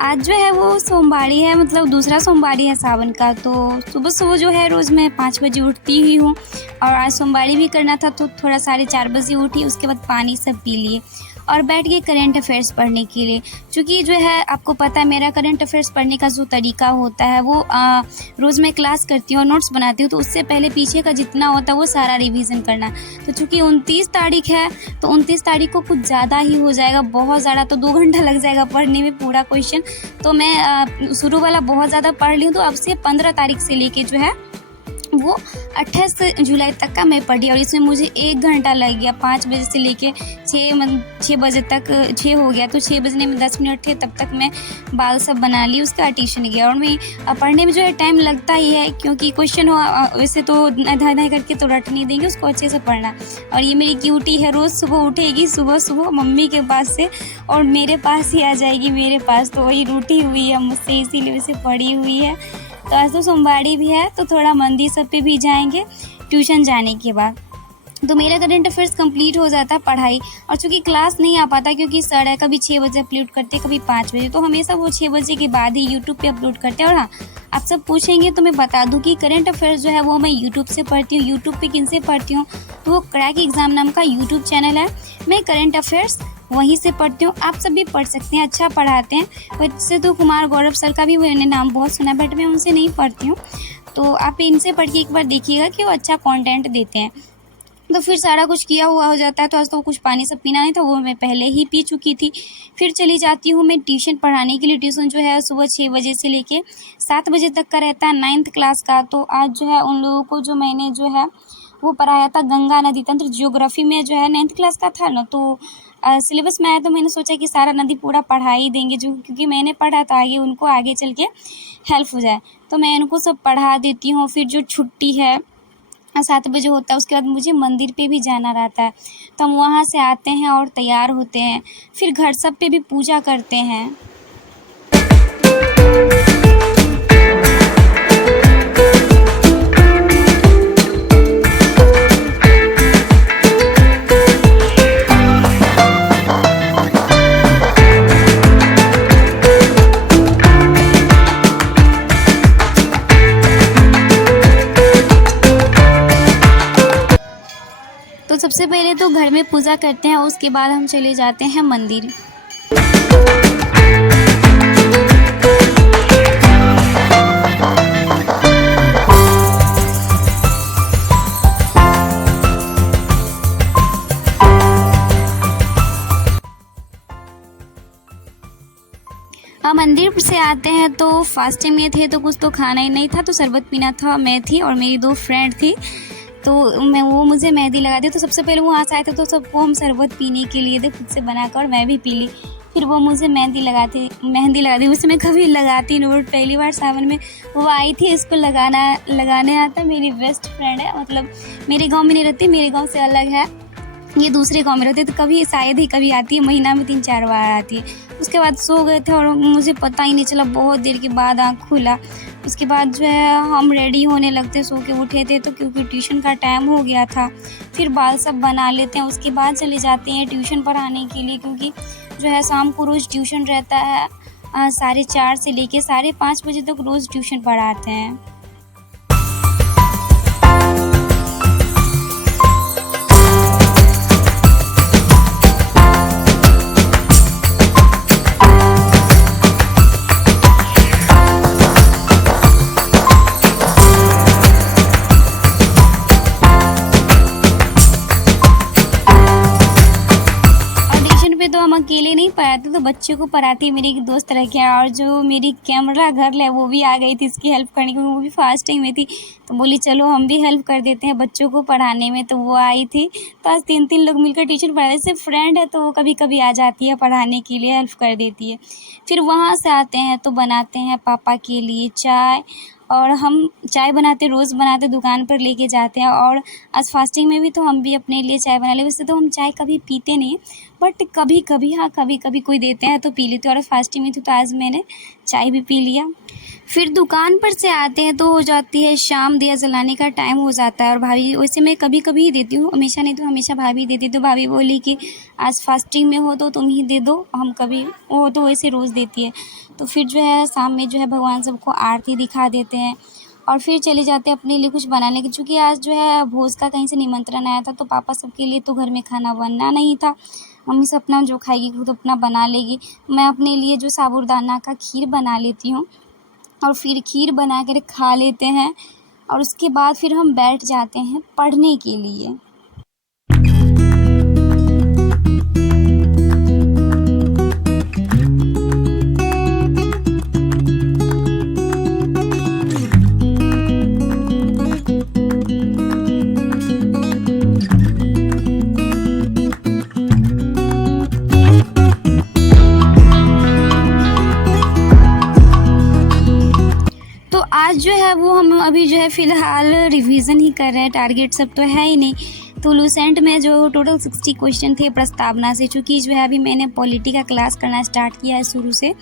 आज जो है वो सोमवारी है, मतलब दूसरा सोमवारी है सावन का। तो सुबह-सुबह जो है रोज़ मैं 5 बजे उठती ही हूँ और आज सोमवारी भी करना था तो थोड़ा 4:30 बजे उठी। उसके बाद पानी सब पी लिए और बैठ गई करंट अफ़ेयर्स पढ़ने के लिए। चूँकि जो है आपको पता है मेरा करंट अफ़ेयर्स पढ़ने का जो तरीका होता है वो रोज़ मैं क्लास करती हूँ और नोट्स बनाती हूँ, तो उससे पहले पीछे का जितना होता है वो सारा रिवीज़न करना। तो चूँकि 29 तारीख है तो 29 तारीख को कुछ ज़्यादा ही हो जाएगा, बहुत ज़्यादा, तो 2 घंटा लग जाएगा पढ़ने में पूरा क्वेश्चन। तो मैं शुरू वाला बहुत ज़्यादा पढ़ ली हूँ, तो अब से 15 तारीख से लेके जो है वो 28 जुलाई तक का मैं पढ़ी और इसमें मुझे 1 घंटा लग गया। 5 बजे से लेके 6 बजे तक 6 हो गया, तो 6 बजने में 10 मिनट थे, तब तक मैं बाल सब बना ली, उसका ट्यूशन गया। और मैं पढ़ने में जो है टाइम लगता ही है, क्योंकि क्वेश्चन हो वैसे तो धाय करके तो रट नहीं देंगे, उसको अच्छे से पढ़ना। और ये मेरी क्यूटी है, रोज़ सुबह उठेगी, सुबह मम्मी के पास से और मेरे पास ही आ जाएगी, मेरे पास तो वही रूठी हुई है मुझसे, इसीलिए वैसे पढ़ी हुई है। तो आज तो सोमवारी भी है तो थोड़ा मंदिर सब पे भी जाएंगे ट्यूशन जाने के बाद। तो मेरा करंट अफेयर्स कंप्लीट हो जाता है पढ़ाई। और चूँकि क्लास नहीं आ पाता क्योंकि सर है, कभी 6 बजे अपलोड करते, कभी 5 बजे, तो हमेशा वो 6 बजे के बाद ही यूट्यूब पे अपलोड करते हैं। और हाँ, आप सब पूछेंगे तो मैं बता दूं कि करंट अफेयर्स जो है वो मैं यूट्यूब से पढ़ती हूँ। यूट्यूब पे किन से पढ़ती हूँ? तो वो क्रैक एग्ज़ाम नाम का यूट्यूब चैनल है, मैं करंट अफेयर्स वहीं से पढ़ती हूँ। आप सब भी पढ़ सकते हैं, अच्छा पढ़ाते हैं। वैसे तो कुमार गौरव सर का भी मैंने नाम बहुत सुना, बट मैं उनसे नहीं पढ़ती हूँ। तो आप इनसे पढ़ के एक बार देखिएगा कि वो अच्छा कंटेंट देते हैं। तो फिर सारा कुछ किया हुआ हो जाता है। तो आज तो कुछ पानी सब पीना नहीं था, वो मैं पहले ही पी चुकी थी। फिर चली जाती हूँ मैं ट्यूशन पढ़ाने के लिए। ट्यूशन जो है सुबह 6 बजे से लेके 7 बजे तक का रहता है, 9th क्लास का। तो आज जो है उन लोगों को जो मैंने जो है वो पढ़ाया था गंगा नदी तंत्र, ज्योग्राफी में जो है 9th क्लास का था ना, तो सिलेबस में आया तो मैंने सोचा कि सारा नदी पूरा पढ़ा ही देंगे, जो क्योंकि मैंने पढ़ा था आगे उनको आगे चल के हेल्प हो जाए। तो मैं उनको सब पढ़ा देती हूँ। फिर जो छुट्टी है 7 बजे होता है, उसके बाद मुझे मंदिर पे भी जाना रहता है। तो हम वहाँ से आते हैं और तैयार होते हैं, फिर घर सब पे भी पूजा करते हैं। तो सबसे पहले तो घर में पूजा करते हैं, उसके बाद हम चले जाते हैं मंदिर। मंदिर से आते हैं तो फास्टिंग में थे, तो कुछ तो खाना ही नहीं था, तो शरबत पीना था। मैं थी और मेरी 2 फ्रेंड थी, तो वो मुझे मेहंदी लगा दी। तो सबसे पहले वो वहाँ से आए थे तो सबको हम शरबत पीने के लिए दे खुद से बनाकर, और मैं भी पी ली। फिर वो मुझे मेहंदी लगा दी। उसे मैं कभी लगाती नहीं, बट पहली बार सावन में वो आई थी, इसको लगाने आता। मेरी बेस्ट फ्रेंड है, मतलब मेरे गाँव में नहीं रहती, मेरे गाँव से अलग है, ये दूसरे गाँव में रहते। तो कभी शायद ही कभी आती है, महीना में 3-4 बार आती है। उसके बाद सो गए थे और मुझे पता ही नहीं चला, बहुत देर के बाद आँख खुला। उसके बाद जो है हम रेडी होने लगते, सो के उठे थे तो, क्योंकि ट्यूशन का टाइम हो गया था। फिर बाल सब बना लेते हैं, उसके बाद चले जाते हैं ट्यूशन पढ़ाने के लिए, क्योंकि जो है शाम को रोज़ ट्यूशन रहता है। 4:30 से लेके 5:30 बजे तक रोज़ ट्यूशन पढ़ाते हैं। तो हम अकेले नहीं पढ़ाते, तो बच्चों को पढ़ाती है, मेरी एक दोस्त रह गया। और जो मेरी कैमरा गर्ल है वो भी आ गई थी इसकी हेल्प करने, क्योंकि वो भी फास्टिंग में थी। तो बोली चलो हम भी हेल्प कर देते हैं बच्चों को पढ़ाने में, तो वो आई थी। तो आज 3-3 लोग मिलकर ट्यूशन पढ़ा रहे। सिर्फ फ्रेंड है तो वो कभी कभी आ जाती है पढ़ाने के लिए, हेल्प कर देती है। फिर वहाँ से आते हैं तो बनाते हैं पापा के लिए चाय, और हम चाय बनाते, रोज़ बनाते, दुकान पर लेके जाते हैं। और आज फास्टिंग में भी तो हम भी अपने लिए चाय बना ले। वैसे तो हम चाय कभी पीते नहीं, बट कभी कभी, हाँ कभी कभी कोई देते हैं तो पी लेते हैं। और फास्टिंग में थी तो आज मैंने चाय भी पी लिया। फिर दुकान पर से आते हैं तो हो जाती है शाम, दिया जलाने का टाइम हो जाता है और भाभी, वैसे मैं कभी कभी ही देती हूँ, हमेशा नहीं, तो हमेशा भाभी देती। तो भाभी बोली कि आज फास्टिंग में हो तो तुम ही दे दो, हम कभी, वो तो वैसे रोज़ देती है। तो फिर जो है शाम में जो है भगवान सबको आरती दिखा देते हैं और फिर चले जाते हैं अपने लिए कुछ बनाने के, चूँकि आज जो है भोज का कहीं से निमंत्रण आया था, तो पापा सबके लिए तो घर में खाना बनना नहीं था। मम्मी सब अपना जो खाएगी खुद अपना बना लेगी। मैं अपने लिए जो साबूदाना का खीर बना लेती हूँ और फिर खीर बना कर खा लेते हैं और उसके बाद फिर हम बैठ जाते हैं पढ़ने के लिए। तो आज जो है वो हम अभी जो है फ़िलहाल रिवीजन ही कर रहे हैं, टारगेट सब तो है ही नहीं। तो लूसेंट में जो टोटल 60 क्वेश्चन थे प्रस्तावना से, चूँकि जो है अभी मैंने पॉलिटी का क्लास करना स्टार्ट किया है शुरू से।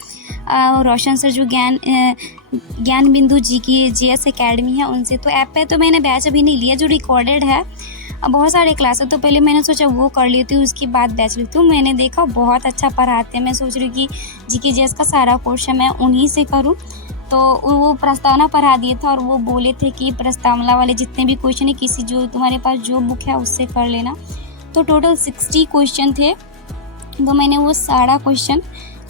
रोशन सर जो ज्ञान बिंदु जी की जीएस एकेडमी है उनसे, तो ऐप पे तो मैंने बैच अभी नहीं लिया, जो रिकॉर्डेड है। बहुत सारे क्लास है, तो पहले मैंने सोचा वो कर लेती हूँ, उसके बाद बैच लेती हूँ। मैंने देखा बहुत अच्छा पढ़ाते हैं, मैं सोच रही हूँ कि जीके जीएस का सारा कोर्स है मैं उन्हीं से करूँ। तो वो प्रस्तावना पढ़ा दिए था और वो बोले थे कि प्रस्तावना वाले जितने भी क्वेश्चन है किसी जो तुम्हारे पास जो बुक है उससे कर लेना। तो टोटल 60 क्वेश्चन थे, तो मैंने वो सारा क्वेश्चन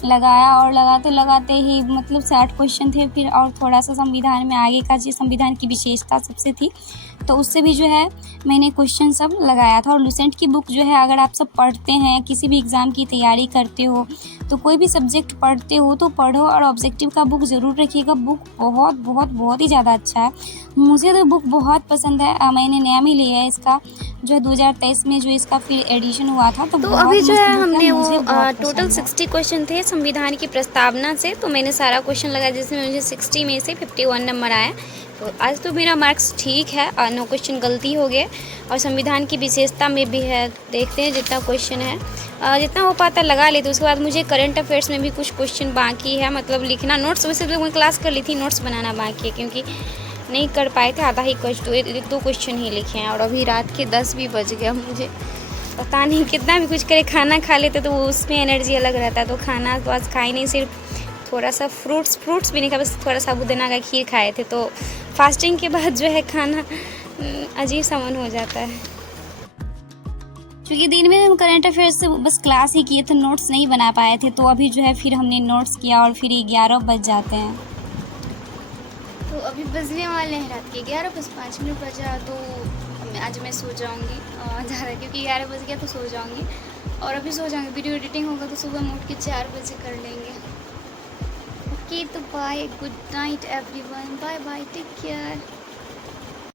लगाया और लगाते लगाते ही मतलब 60 क्वेश्चन थे। फिर और थोड़ा सा संविधान में आगे का जो संविधान की विशेषता सबसे थी, तो उससे भी जो है मैंने क्वेश्चन सब लगाया था। और लूसेंट की बुक जो है, अगर आप सब पढ़ते हैं, किसी भी एग्ज़ाम की तैयारी करते हो, तो कोई भी सब्जेक्ट पढ़ते हो तो पढ़ो और ऑब्जेक्टिव का बुक ज़रूर रखिएगा। बुक बहुत बहुत बहुत ही ज़्यादा अच्छा है, मुझे तो बुक बहुत पसंद है। मैंने नया में लिया है इसका, जो है 2023 में जो इसका फिर एडिशन हुआ था। तो अभी जो है हमने वो टोटल टोटल 60 क्वेश्चन थे संविधान की प्रस्तावना से, तो मैंने सारा क्वेश्चन लगाया जिसमें मुझे 60 में से 51 नंबर आया। तो आज तो मेरा मार्क्स ठीक है, 9 क्वेश्चन गलती हो गए और संविधान की विशेषता में भी है। देखते हैं जितना क्वेश्चन है जितना हो पाता लगा लेते। उसके बाद मुझे करंट अफेयर्स में भी कुछ क्वेश्चन बाकी है, मतलब लिखना। नोट्स वैसे तो मैं क्लास कर ली थी, नोट्स बनाना बाकी है क्योंकि नहीं कर पाए थे, आधा ही क्वेश्चन, 1-2 क्वेश्चन ही लिखे हैं। और अभी रात के 10 भी बज गया, मुझे पता नहीं कितना भी कुछ करे, खाना खा लेते तो वो उसमें एनर्जी अलग रहता है। तो खाना तो आज खाई नहीं, सिर्फ थोड़ा सा फ्रूट्स भी नहीं खाया, बस थोड़ा साबूदाना का खीर खाए थे। तो फास्टिंग के बाद जो है खाना अजीब सा मन हो जाता है। क्योंकि दिन में हम करंट अफेयर्स से बस क्लास ही किए थे, नोट्स नहीं बना पाए थे। तो अभी जो है फिर हमने नोट्स किया और फिर 11 बज जाते हैं। तो अभी बजने वाले हैं रात के 11:05 बजा। तो आज मैं सो जाऊंगी ज़्यादा, क्योंकि 11 बज गया तो सो जाऊंगी। और अभी सो जाऊंगी, वीडियो एडिटिंग होगा तो सुबह में उठ के 4 बजे कर लेंगे। ओके, तो bye, good night everyone, bye bye, take care.